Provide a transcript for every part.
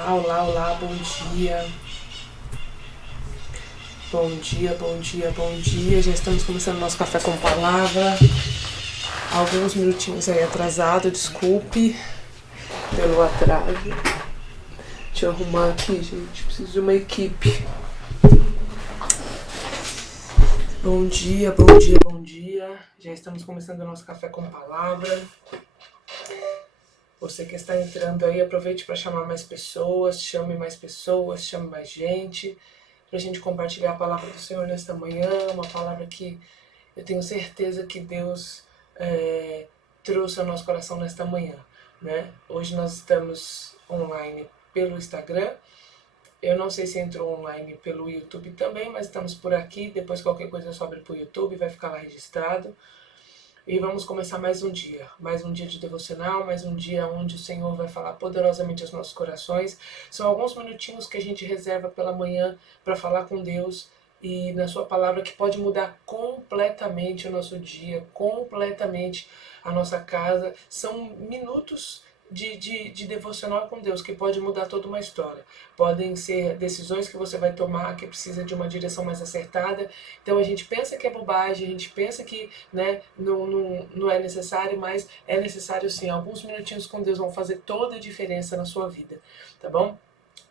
Olá, olá, olá, bom dia. Bom dia, bom dia, bom dia. Já estamos começando nosso café com palavra. Alguns minutinhos aí atrasado, desculpe pelo atraso. Deixa eu arrumar aqui, gente. Preciso de uma equipe. Bom dia, bom dia, bom dia. Já estamos começando o nosso café com palavra. Você que está entrando aí, aproveite para chamar mais pessoas, chame mais gente, para a gente compartilhar a palavra do Senhor nesta manhã, uma palavra que eu tenho certeza que Deus trouxe ao nosso coração nesta manhã, né? Hoje nós estamos online pelo Instagram, eu não sei se entrou online pelo YouTube também, mas estamos por aqui, depois qualquer coisa sobe para o YouTube, vai ficar lá registrado. E vamos começar mais um dia de devocional, mais um dia onde o Senhor vai falar poderosamente aos nossos corações. São alguns minutinhos que a gente reserva pela manhã para falar com Deus e na sua palavra que pode mudar completamente o nosso dia, completamente a nossa casa. São minutos de devocional com Deus, que pode mudar toda uma história. Podem ser decisões que você vai tomar, que precisa de uma direção mais acertada. Então a gente pensa que é bobagem, a gente pensa que não é necessário, mas é necessário sim. Alguns minutinhos com Deus vão fazer toda a diferença na sua vida, tá bom?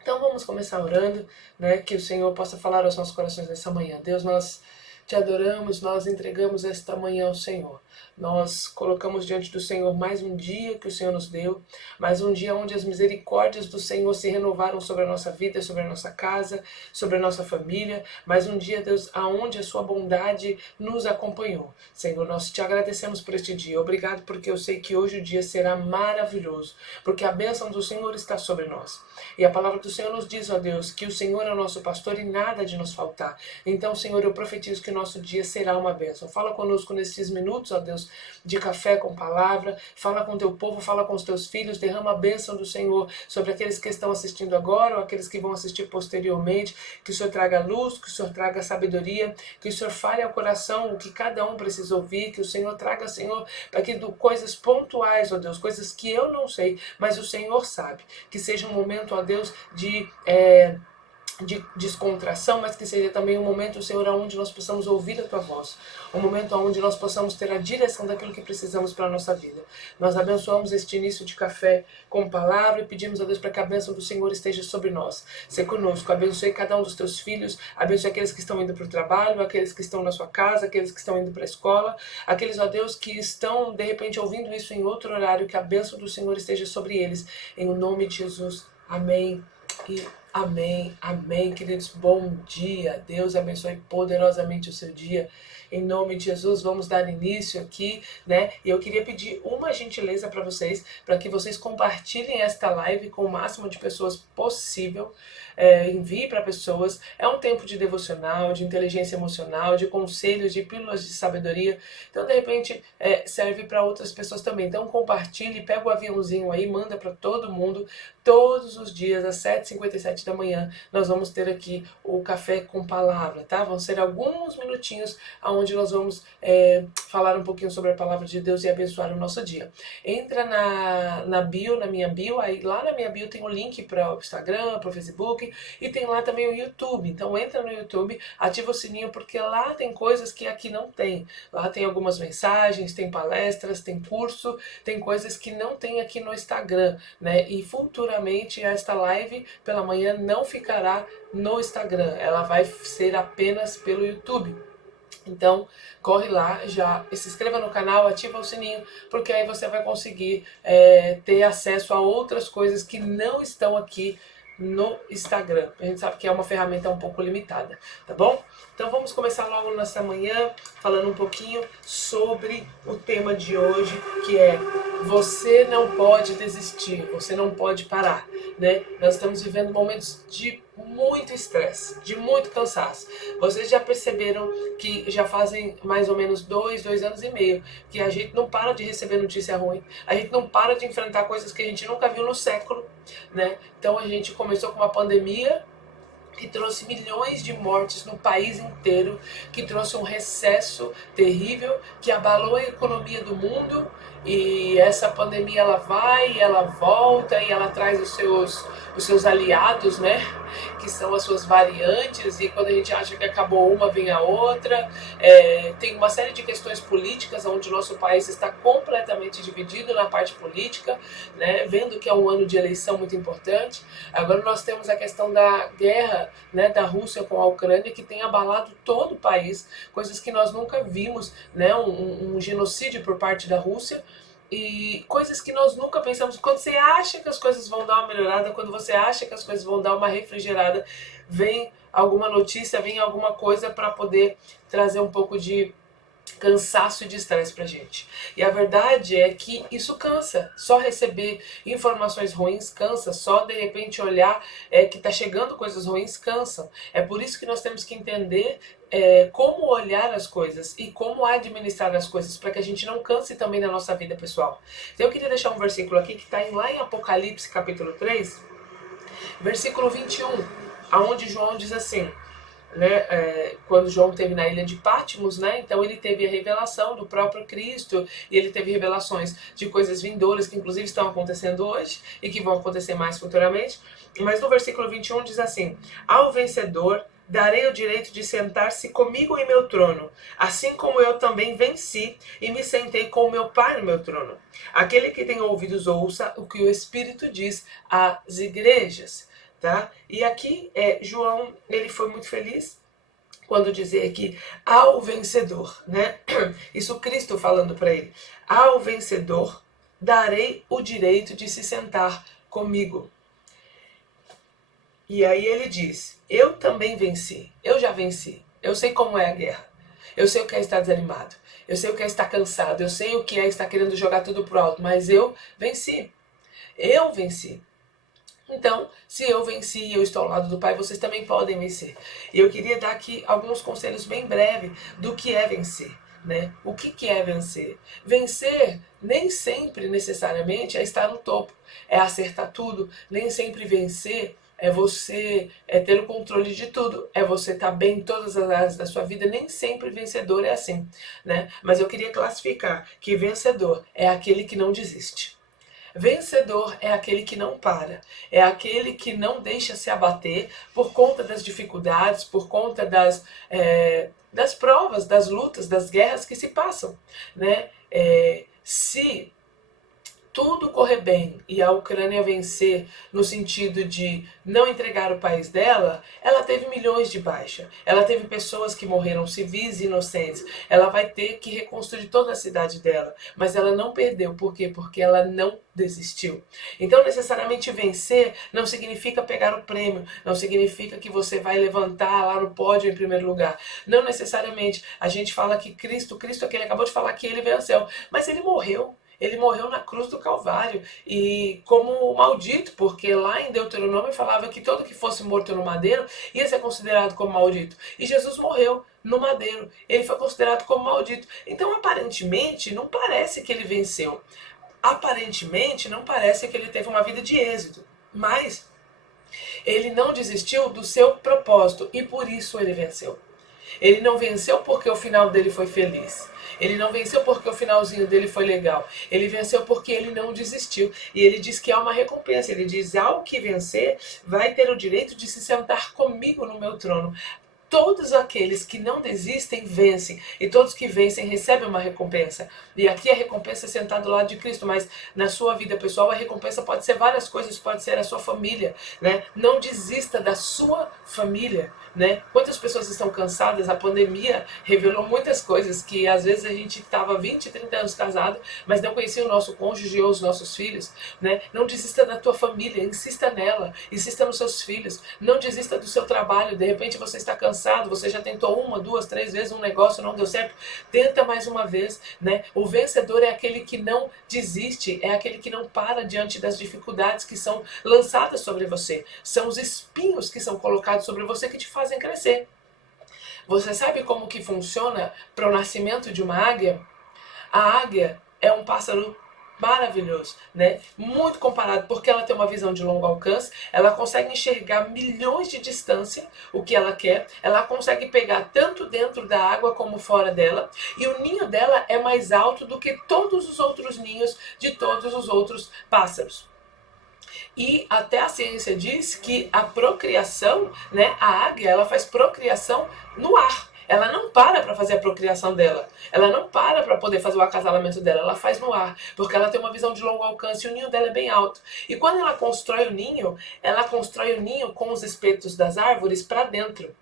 Então vamos começar orando, né? Que o Senhor possa falar aos nossos corações nessa manhã. Deus, nós te adoramos, nós entregamos esta manhã ao Senhor. Nós colocamos diante do Senhor mais um dia que o Senhor nos deu, mais um dia onde as misericórdias do Senhor se renovaram sobre a nossa vida, sobre a nossa casa, sobre a nossa família, mais um dia, Deus, aonde a sua bondade nos acompanhou. Senhor, nós te agradecemos por este dia. Obrigado porque eu sei que hoje o dia será maravilhoso, porque a bênção do Senhor está sobre nós. E a palavra do Senhor nos diz, ó Deus, que o Senhor é o nosso pastor e nada de nos faltar. Então, Senhor, eu profetizo que o nosso dia será uma bênção. Fala conosco nesses minutos, ó Deus, de café com palavra. Fala com o teu povo, fala com os teus filhos. Derrama a bênção do Senhor sobre aqueles que estão assistindo agora ou aqueles que vão assistir posteriormente. Que o Senhor traga luz, que o Senhor traga sabedoria, que o Senhor fale ao coração o que cada um precisa ouvir, que o Senhor traga, Senhor, para que coisas pontuais, ó Deus, coisas que eu não sei, mas o Senhor sabe. Que seja um momento, ó Deus, de descontração, mas que seja também um momento, Senhor, onde nós possamos ouvir a Tua voz, um momento onde nós possamos ter a direção daquilo que precisamos para a nossa vida. Nós abençoamos este início de café com palavra e pedimos a Deus para que a bênção do Senhor esteja sobre nós. Se conosco, abençoe cada um dos Teus filhos, abençoe aqueles que estão indo para o trabalho, aqueles que estão na sua casa, aqueles que estão indo para a escola, aqueles, ó Deus, que estão, de repente, ouvindo isso em outro horário, que a bênção do Senhor esteja sobre eles. Em o nome de Jesus. Amém. E amém, amém, queridos, bom dia, Deus abençoe poderosamente o seu dia, em nome de Jesus. Vamos dar início aqui, né, e eu queria pedir uma gentileza para que vocês compartilhem esta live com o máximo de pessoas possível, envie para pessoas. É um tempo de devocional, de inteligência emocional, de conselhos, de pílulas de sabedoria, então de repente serve para outras pessoas também. Então compartilhe, pega o aviãozinho aí, manda para todo mundo. Todos os dias às 7h57 da manhã nós vamos ter aqui o café com palavra, tá? Vão ser alguns minutinhos onde nós vamos falar um pouquinho sobre a palavra de Deus e abençoar o nosso dia. Entra na minha bio, aí lá na minha bio tem o link para o Instagram, para o Facebook, e tem lá também o YouTube. Então entra no YouTube, ativa o sininho, porque lá tem coisas que aqui não tem. Lá tem algumas mensagens, tem palestras, tem curso, tem coisas que não tem aqui no Instagram, né? E futuramente esta live pela manhã não ficará no Instagram, ela vai ser apenas pelo YouTube. Então, corre lá, já se inscreva no canal, ativa o sininho, porque aí você vai conseguir ter acesso a outras coisas que não estão aqui no Instagram. A gente sabe que é uma ferramenta um pouco limitada, tá bom? Então vamos começar logo nessa manhã falando um pouquinho sobre o tema de hoje, que é: você não pode desistir, você não pode parar, né? Nós estamos vivendo momentos de muito estresse, de muito cansaço. Vocês já perceberam que já fazem mais ou menos 2 anos e meio que a gente não para de receber notícia ruim, a gente não para de enfrentar coisas que a gente nunca viu no século, né? Então a gente começou com uma pandemia, que trouxe milhões de mortes no país inteiro, que trouxe um recesso terrível, que abalou a economia do mundo. E essa pandemia ela vai, ela volta e ela traz os seus aliados, né? Que são as suas variantes, e quando a gente acha que acabou uma, vem a outra. Tem uma série de questões políticas onde o nosso país está completamente dividido na parte política, né? Vendo que é um ano de eleição muito importante. Agora nós temos a questão da guerra, né, da Rússia com a Ucrânia, que tem abalado todo o país, coisas que nós nunca vimos, né? Um genocídio por parte da Rússia, e coisas que nós nunca pensamos. Quando você acha que as coisas vão dar uma melhorada, quando você acha que as coisas vão dar uma refrigerada, vem alguma notícia, vem alguma coisa para poder trazer um pouco de cansaço e de estresse pra gente. E a verdade é que isso cansa. Só receber informações ruins cansa. Só de repente olhar que tá chegando coisas ruins cansa. É por isso que nós temos que entender como olhar as coisas e como administrar as coisas, para que a gente não canse também na nossa vida pessoal. Então eu queria deixar um versículo aqui que está lá em Apocalipse capítulo 3, versículo 21, aonde João diz assim, né, quando João esteve na ilha de Patmos, né, então ele teve a revelação do próprio Cristo, e ele teve revelações de coisas vindouras que inclusive estão acontecendo hoje e que vão acontecer mais futuramente. Mas no versículo 21 diz assim: ao vencedor darei o direito de sentar-se comigo em meu trono, assim como eu também venci e me sentei com o meu Pai no meu trono. Aquele que tem ouvidos ouça o que o Espírito diz às igrejas. Tá? E aqui João ele foi muito feliz quando dizer que ao vencedor, né? Isso Cristo falando para ele, ao vencedor darei o direito de se sentar comigo. E aí ele diz, eu também venci, eu já venci, eu sei como é a guerra, eu sei o que é estar desanimado, eu sei o que é estar cansado, eu sei o que é estar querendo jogar tudo pro alto, mas eu venci. Então, se eu venci e eu estou ao lado do Pai, vocês também podem vencer. E eu queria dar aqui alguns conselhos bem breves do que é vencer. Né? O que é vencer? Vencer nem sempre necessariamente é estar no topo, é acertar tudo. Nem sempre vencer é você ter o controle de tudo, é você estar bem em todas as áreas da sua vida. Nem sempre vencedor é assim. Né? Mas eu queria classificar que vencedor é aquele que não desiste. Vencedor é aquele que não para, é aquele que não deixa se abater por conta das dificuldades, por conta das provas, das lutas, das guerras que se passam. Né? Se tudo correr bem e a Ucrânia vencer no sentido de não entregar o país dela, ela teve milhões de baixas. Ela teve pessoas que morreram, civis e inocentes. Ela vai ter que reconstruir toda a cidade dela. Mas ela não perdeu. Por quê? Porque ela não desistiu. Então, necessariamente vencer não significa pegar o prêmio. Não significa que você vai levantar lá no pódio em primeiro lugar. Não necessariamente. A gente fala que Cristo é que ele acabou de falar que ele venceu. Mas ele morreu. Ele morreu na cruz do Calvário, e como maldito, porque lá em Deuteronômio falava que todo que fosse morto no madeiro ia ser considerado como maldito. E Jesus morreu no madeiro, ele foi considerado como maldito. Então, aparentemente, não parece que ele venceu. Aparentemente, não parece que ele teve uma vida de êxito. Mas ele não desistiu do seu propósito, e por isso ele venceu. Ele não venceu porque o final dele foi feliz. Ele não venceu porque o finalzinho dele foi legal. Ele venceu porque ele não desistiu. E ele diz que há uma recompensa. Ele diz, ao que vencer, vai ter o direito de se sentar comigo no meu trono. Todos aqueles que não desistem, vencem. E todos que vencem, recebem uma recompensa. E aqui a recompensa é sentar do lado de Cristo. Mas na sua vida pessoal, a recompensa pode ser várias coisas. Pode ser a sua família. Né? Não desista da sua família. Né? Quantas pessoas estão cansadas? A pandemia revelou muitas coisas. Que às vezes a gente estava 20, 30 anos casado, mas não conhecia o nosso cônjuge ou os nossos filhos. Né? Não desista da tua família. Insista nela. Insista nos seus filhos. Não desista do seu trabalho. De repente você está cansado. Você já tentou 1, 2, 3 vezes um negócio, não deu certo, tenta mais uma vez, né? O vencedor é aquele que não desiste, é aquele que não para diante das dificuldades que são lançadas sobre você. São os espinhos que são colocados sobre você que te fazem crescer. Você sabe como que funciona para o nascimento de uma águia? A águia é um pássaro maravilhoso, né? Muito comparado, porque ela tem uma visão de longo alcance, ela consegue enxergar milhões de distância o que ela quer, ela consegue pegar tanto dentro da água como fora dela, e o ninho dela é mais alto do que todos os outros ninhos de todos os outros pássaros. E até a ciência diz que a procriação, né, a águia, ela faz procriação no ar. Ela não para fazer a procriação dela. Ela não para poder fazer o acasalamento dela. Ela faz no ar, porque ela tem uma visão de longo alcance e o ninho dela é bem alto. E quando ela constrói o ninho, ela constrói o ninho com os espetos das árvores para dentro.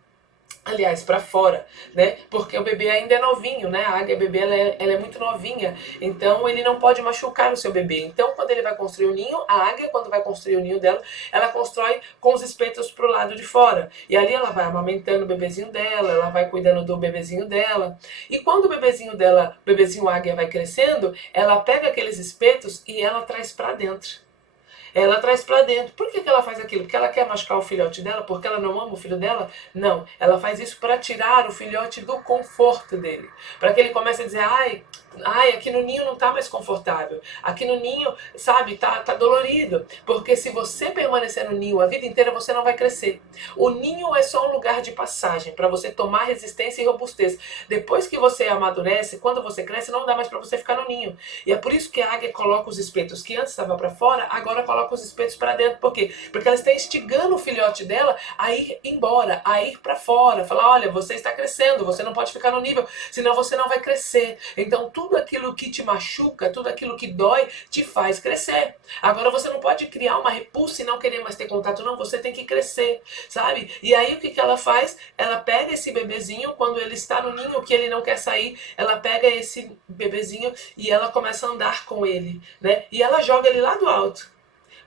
Aliás, para fora, né? Porque o bebê ainda é novinho, né? A águia bebê ela é muito novinha, então ele não pode machucar o seu bebê. Então, quando ele vai construir o ninho, a águia, quando vai construir o ninho dela, ela constrói com os espetos pro lado de fora. E ali ela vai amamentando o bebezinho dela, ela vai cuidando do bebezinho dela. E quando o bebezinho dela, o bebezinho águia vai crescendo, ela pega aqueles espetos e ela traz para dentro. Ela traz pra dentro. Por que ela faz aquilo? Porque ela quer machucar o filhote dela? Porque ela não ama o filho dela? Não. Ela faz isso para tirar o filhote do conforto dele. Para que ele comece a dizer, ai, aqui no ninho não tá mais confortável. Aqui no ninho, sabe, tá dolorido. Porque se você permanecer no ninho a vida inteira, você não vai crescer. O ninho é só um lugar de passagem para você tomar resistência e robustez. Depois que você amadurece, quando você cresce, não dá mais para você ficar no ninho. E é por isso que a águia coloca os espetos que antes estava para fora, agora coloca os espetos para dentro. Por quê? Porque ela está instigando o filhote dela a ir embora, a ir para fora. Falar, olha, você está crescendo, você não pode ficar no nível, senão você não vai crescer. Então tudo aquilo que te machuca, tudo aquilo que dói, te faz crescer. Agora você não pode criar uma repulsa e não querer mais ter contato, não. Você tem que crescer, sabe? E aí o que ela faz? Ela pega esse bebezinho, quando ele está no ninho, que ele não quer sair, ela pega esse bebezinho e ela começa a andar com ele, né? E ela joga ele lá do alto,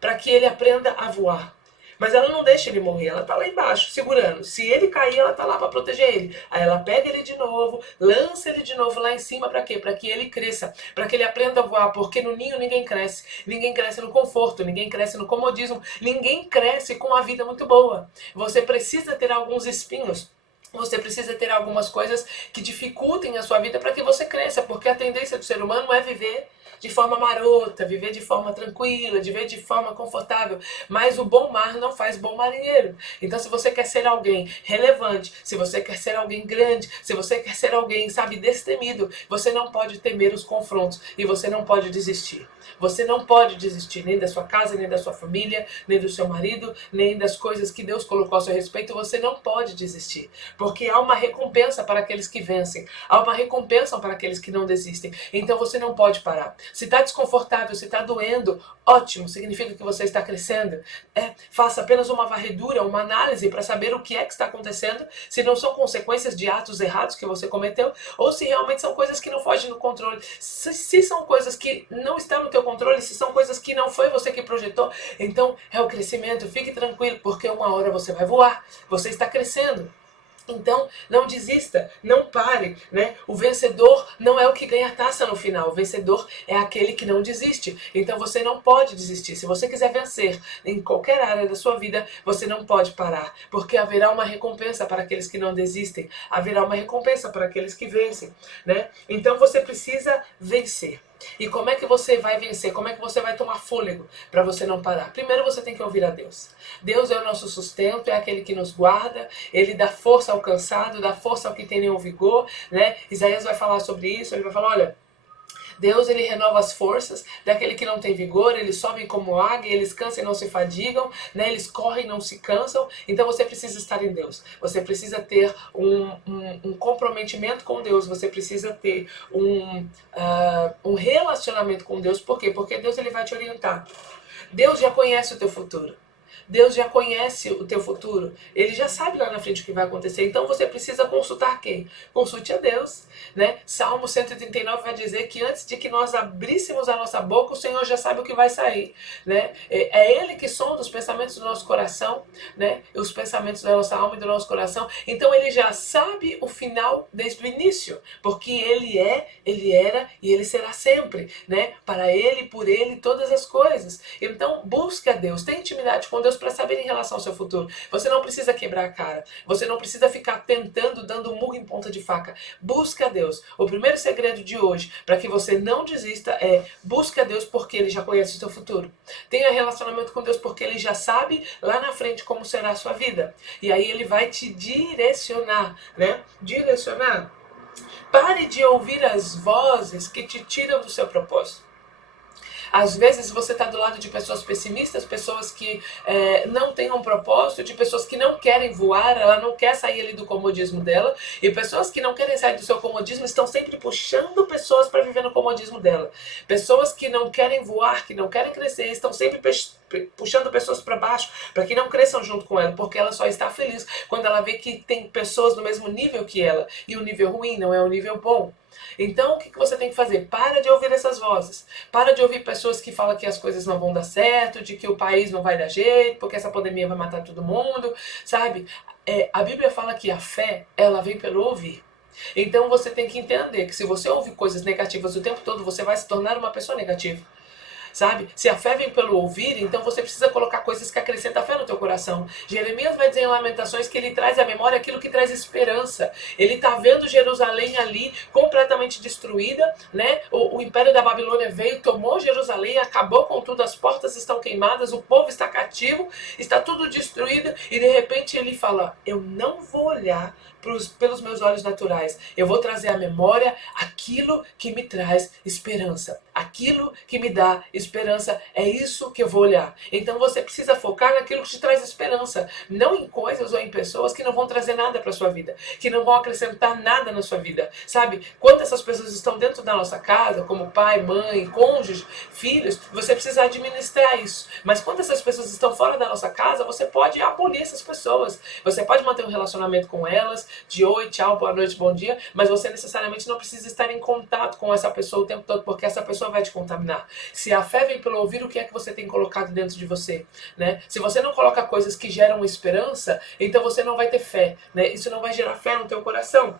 para que ele aprenda a voar. Mas ela não deixa ele morrer, ela tá lá embaixo, segurando. Se ele cair, ela tá lá para proteger ele. Aí ela pega ele de novo, lança ele de novo lá em cima, para quê? Para que ele cresça, para que ele aprenda a voar, porque no ninho ninguém cresce. Ninguém cresce no conforto, ninguém cresce no comodismo, ninguém cresce com a vida muito boa. Você precisa ter alguns espinhos. Você precisa ter algumas coisas que dificultem a sua vida para que você cresça, porque a tendência do ser humano é viver de forma marota, viver de forma tranquila, viver de forma confortável. Mas o bom mar não faz bom marinheiro. Então, se você quer ser alguém relevante, se você quer ser alguém grande, se você quer ser alguém, sabe, destemido, você não pode temer os confrontos e você não pode desistir. Você não pode desistir nem da sua casa, nem da sua família, nem do seu marido, nem das coisas que Deus colocou a seu respeito. Você não pode desistir, porque há uma recompensa para aqueles que vencem, há uma recompensa para aqueles que não desistem. Então você não pode parar. Se está desconfortável, se está doendo, ótimo, significa que você está crescendo. Faça apenas uma varredura, uma análise para saber o que é que está acontecendo, se não são consequências de atos errados que você cometeu, ou se realmente são coisas que não fogem do controle. Se são coisas que não estão no teu controle, se são coisas que não foi você que projetou, então é o crescimento. Fique tranquilo, porque uma hora você vai voar, você está crescendo. Então, não desista, não pare, né? O vencedor não é o que ganha a taça no final, o vencedor é aquele que não desiste. Então você não pode desistir. Se você quiser vencer em qualquer área da sua vida, você não pode parar, porque haverá uma recompensa para aqueles que não desistem, haverá uma recompensa para aqueles que vencem, né? Então você precisa vencer. E como é que você vai vencer? Como é que você vai tomar fôlego para você não parar? Primeiro você tem que ouvir a Deus. Deus é o nosso sustento, é aquele que nos guarda, ele dá força ao cansado, dá força ao que tem nenhum vigor, né? Isaías vai falar sobre isso, ele vai falar, olha, Deus, ele renova as forças daquele que não tem vigor, eles sobem como águia, eles cansam e não se fadigam, né? Eles correm e não se cansam. Então você precisa estar em Deus, você precisa ter um comprometimento com Deus, você precisa ter um relacionamento com Deus. Por quê? Porque Deus, ele vai te orientar. Deus já conhece o teu futuro. Deus já conhece o teu futuro, ele já sabe lá na frente o que vai acontecer, então você precisa consultar quem? Consulte a Deus, né? Salmo 139 vai dizer que antes de que nós abríssemos a nossa boca, o Senhor já sabe o que vai sair, né? É Ele que sonda os pensamentos do nosso coração, né? Os pensamentos da nossa alma e do nosso coração, então Ele já sabe o final desde o início, porque Ele é, Ele era e Ele será sempre, né? Para Ele, por Ele, todas as coisas. Então busque a Deus, tenha intimidade com Deus, para saber em relação ao seu futuro. Você não precisa quebrar a cara. Você não precisa ficar tentando, dando murro em ponta de faca. Busca a Deus. O primeiro segredo de hoje, para que você não desista, é busque a Deus porque Ele já conhece o seu futuro. Tenha relacionamento com Deus porque Ele já sabe lá na frente como será a sua vida. E aí Ele vai te direcionar, né? Direcionar. Pare de ouvir as vozes que te tiram do seu propósito. Às vezes você está do lado de pessoas pessimistas, pessoas que não têm um propósito, de pessoas que não querem voar, ela não quer sair ali do comodismo dela, e pessoas que não querem sair do seu comodismo estão sempre puxando pessoas para viver no comodismo dela. Pessoas que não querem voar, que não querem crescer, estão sempre puxando pessoas para baixo, para que não cresçam junto com ela, porque ela só está feliz quando ela vê que tem pessoas no mesmo nível que ela, e o nível ruim não é o nível bom. Então, o que você tem que fazer? Para de ouvir essas vozes. Para de ouvir pessoas que falam que as coisas não vão dar certo, de que o país não vai dar jeito, porque essa pandemia vai matar todo mundo, sabe? A Bíblia fala que a fé, ela vem pelo ouvir. Então, você tem que entender que se você ouve coisas negativas o tempo todo, você vai se tornar uma pessoa negativa. Sabe? Se a fé vem pelo ouvir, então você precisa colocar coisas que acrescentam a fé no teu coração. Jeremias vai dizer em Lamentações que ele traz à memória aquilo que traz esperança. Ele está vendo Jerusalém ali completamente destruída, né? O império da Babilônia veio, tomou Jerusalém, acabou com tudo, as portas estão queimadas, o povo está cativo, está tudo destruído, e de repente ele fala: eu não vou olhar pelos meus olhos naturais, eu vou trazer à memória aquilo que me traz esperança, aquilo que me dá esperança, é isso que eu vou olhar. Então você precisa focar naquilo que te traz esperança, não em coisas ou em pessoas que não vão trazer nada para sua vida, que não vão acrescentar nada na sua vida, sabe? Quando essas pessoas estão dentro da nossa casa, como pai, mãe, cônjuge, filhos, você precisa administrar isso. Mas quando essas pessoas estão fora da nossa casa, você pode abolir essas pessoas, você pode manter um relacionamento com elas, de oi, tchau, boa noite, bom dia, mas você necessariamente não precisa estar em contato com essa pessoa o tempo todo, porque essa pessoa vai te contaminar. Se a fé vem pelo ouvir, o que é que você tem colocado dentro de você? Né? Se você não coloca coisas que geram esperança, então você não vai ter fé. Né? Isso não vai gerar fé no teu coração.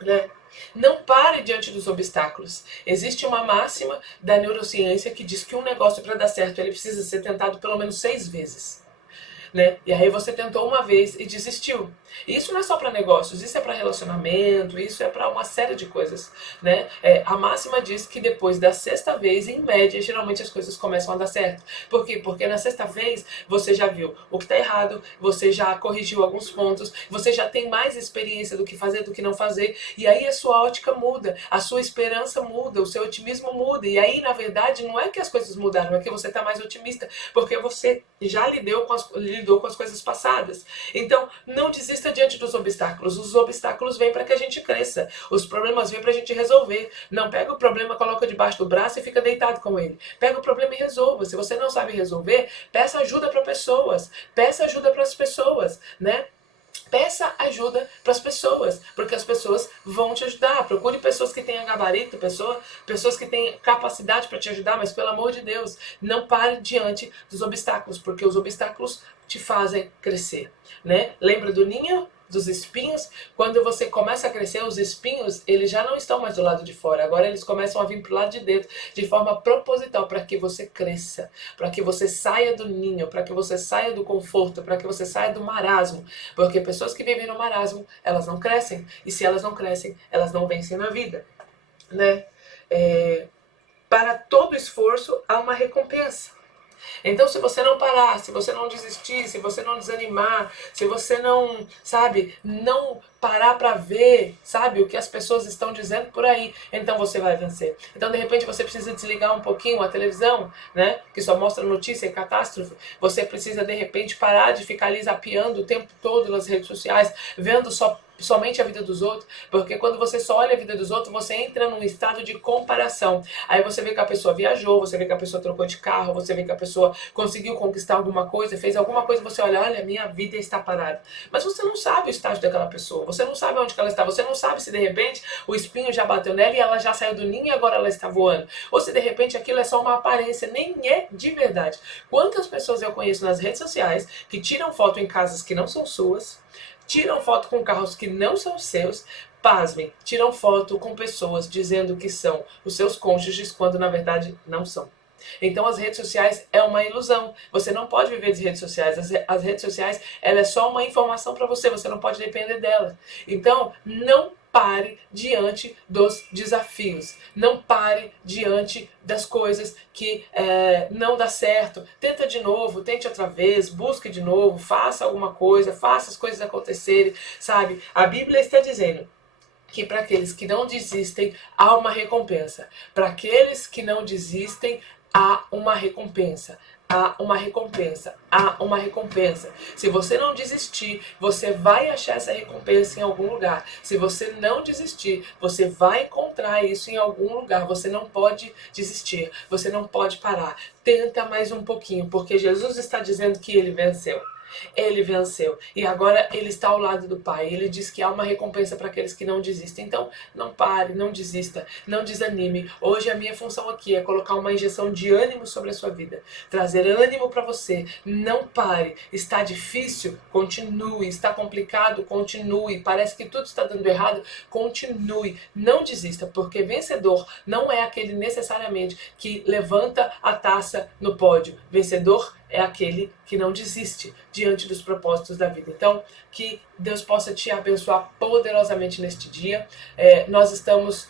Né? Não pare diante dos obstáculos. Existe uma máxima da neurociência que diz que um negócio, para dar certo, ele precisa ser tentado pelo menos 6 vezes. Né? E aí você tentou uma vez e desistiu. E isso não é só para negócios, isso é para relacionamento, isso é para uma série de coisas, né? A máxima diz que depois da 6ª vez, em média, geralmente as coisas começam a dar certo. Por quê? Porque na 6ª vez você já viu o que está errado, você já corrigiu alguns pontos, você já tem mais experiência do que fazer, do que não fazer, e aí a sua ótica muda, a sua esperança muda, o seu otimismo muda, e aí na verdade não é que as coisas mudaram, é que você está mais otimista, porque você já lidou com as coisas passadas. Então, não desista diante dos obstáculos. Os obstáculos vêm para que a gente cresça. Os problemas vêm para a gente resolver. Não pega o problema, coloca debaixo do braço e fica deitado com ele. Pega o problema e resolva. Se você não sabe resolver, peça ajuda para pessoas. Peça ajuda para as pessoas, né? Peça ajuda para as pessoas, porque as pessoas vão te ajudar. Procure pessoas que tenham gabarito, pessoas que tenham capacidade para te ajudar, mas pelo amor de Deus, não pare diante dos obstáculos, porque os obstáculos te fazem crescer, né? Lembra do ninho? Dos espinhos? Quando você começa a crescer, os espinhos, eles já não estão mais do lado de fora, agora eles começam a vir para o lado de dentro, de forma proposital, para que você cresça, para que você saia do ninho, para que você saia do conforto, para que você saia do marasmo, porque pessoas que vivem no marasmo, elas não crescem, e se elas não crescem, elas não vencem na vida, né? Para todo esforço, há uma recompensa. Então, se você não parar, se você não desistir, se você não desanimar, se você não, sabe, não parar para ver, sabe, o que as pessoas estão dizendo por aí, então você vai vencer. Então, de repente, você precisa desligar um pouquinho a televisão, né, que só mostra notícia e catástrofe. Você precisa, de repente, parar de ficar ali zapeando o tempo todo nas redes sociais, vendo somente a vida dos outros, porque quando você só olha a vida dos outros, você entra num estado de comparação. Aí você vê que a pessoa viajou, você vê que a pessoa trocou de carro, você vê que a pessoa conseguiu conquistar alguma coisa, fez alguma coisa, você olha, minha vida está parada. Mas você não sabe o estágio daquela pessoa, você não sabe onde que ela está, você não sabe se de repente o espinho já bateu nela e ela já saiu do ninho e agora ela está voando. Ou se de repente aquilo é só uma aparência, nem é de verdade. Quantas pessoas eu conheço nas redes sociais que tiram foto em casas que não são suas, tiram foto com carros que não são seus, pasmem, tiram foto com pessoas dizendo que são os seus cônjuges, quando na verdade não são. Então as redes sociais é uma ilusão. Você não pode viver de redes sociais. As redes sociais, ela é só uma informação para você, você não pode depender dela. Então, não pare diante dos desafios. Não pare diante das coisas que não dá certo. Tenta de novo, tente outra vez, busque de novo, faça alguma coisa, faça as coisas acontecerem, sabe? A Bíblia está dizendo que para aqueles que não desistem, há uma recompensa. Para aqueles que não desistem, há uma recompensa. Há uma recompensa, há uma recompensa. Se você não desistir, você vai achar essa recompensa em algum lugar. Se você não desistir, você vai encontrar isso em algum lugar. Você não pode desistir, você não pode parar. Tenta mais um pouquinho, porque Jesus está dizendo que ele venceu. Ele venceu e agora ele está ao lado do Pai. Ele diz que há uma recompensa para aqueles que não desistem. Então não pare, não desista, não desanime. Hoje a minha função aqui é colocar uma injeção de ânimo sobre a sua vida, trazer ânimo para você. Não pare. Está difícil? Continue. Está complicado? Continue. Parece que tudo está dando errado? Continue. Não desista, porque vencedor não é aquele necessariamente que levanta a taça no pódio. Vencedor é aquele que não desiste diante dos propósitos da vida. Então, que Deus possa te abençoar poderosamente neste dia. Nós estamos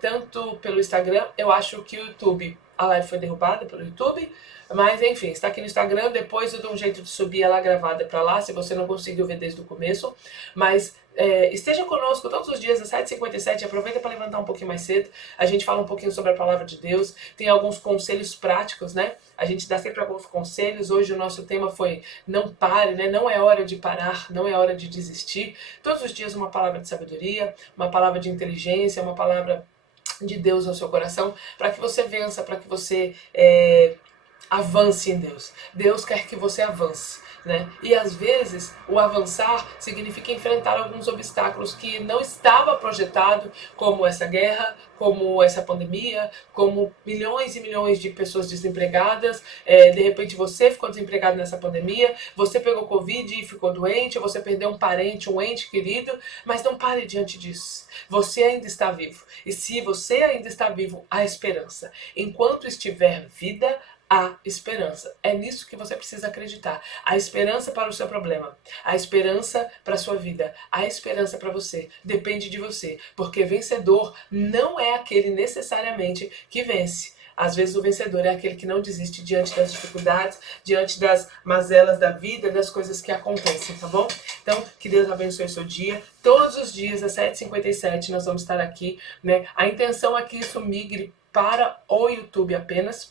tanto pelo Instagram, eu acho que o YouTube, a live foi derrubada pelo YouTube, mas enfim, está aqui no Instagram, depois eu dou um jeito de subir ela gravada para lá, se você não conseguiu ver desde o começo, mas esteja conosco todos os dias às 7h57, aproveita para levantar um pouquinho mais cedo, a gente fala um pouquinho sobre a palavra de Deus, tem alguns conselhos práticos, né? A gente dá sempre alguns conselhos. Hoje o nosso tema foi não pare, né? Não é hora de parar, não é hora de desistir. Todos os dias uma palavra de sabedoria, uma palavra de inteligência, uma palavra de Deus no seu coração, para que você vença, para que você avance em Deus. Deus quer que você avance. Né? E às vezes o avançar significa enfrentar alguns obstáculos que não estava projetado, como essa guerra, como essa pandemia, como milhões e milhões de pessoas desempregadas. De repente você ficou desempregado nessa pandemia, você pegou Covid e ficou doente, você perdeu um parente, um ente querido, mas não pare diante disso. Você ainda está vivo. E se você ainda está vivo, há esperança. Enquanto estiver vida, há esperança. É nisso que você precisa acreditar. A esperança para o seu problema, a esperança para a sua vida, a esperança para você. Depende de você, porque vencedor não é aquele necessariamente que vence. Às vezes o vencedor é aquele que não desiste diante das dificuldades, diante das mazelas da vida, das coisas que acontecem, tá bom? Então, que Deus abençoe o seu dia. Todos os dias, às 7h57, nós vamos estar aqui, né? A intenção é que isso migre para o YouTube apenas.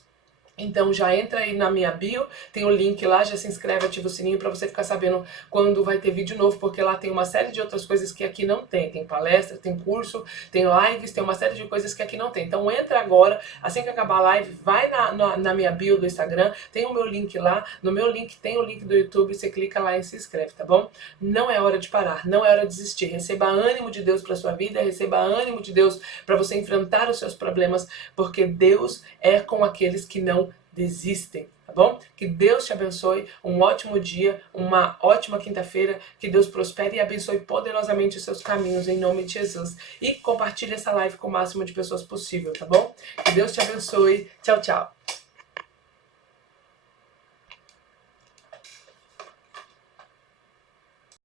Então já entra aí na minha bio, tem o link lá, já se inscreve, ativa o sininho para você ficar sabendo quando vai ter vídeo novo, porque lá tem uma série de outras coisas que aqui não tem. Tem palestra, tem curso, tem lives, tem uma série de coisas que aqui não tem. Então entra agora, assim que acabar a live, vai na minha bio do Instagram, tem o meu link lá, no meu link tem o link do YouTube, você clica lá e se inscreve, tá bom? Não é hora de parar, não é hora de desistir. Receba ânimo de Deus para sua vida, receba ânimo de Deus para você enfrentar os seus problemas, porque Deus é com aqueles que não desistem, tá bom? Que Deus te abençoe, um ótimo dia, uma ótima quinta-feira, que Deus prospere e abençoe poderosamente os seus caminhos em nome de Jesus. E compartilhe essa live com o máximo de pessoas possível, tá bom? Que Deus te abençoe. Tchau, tchau.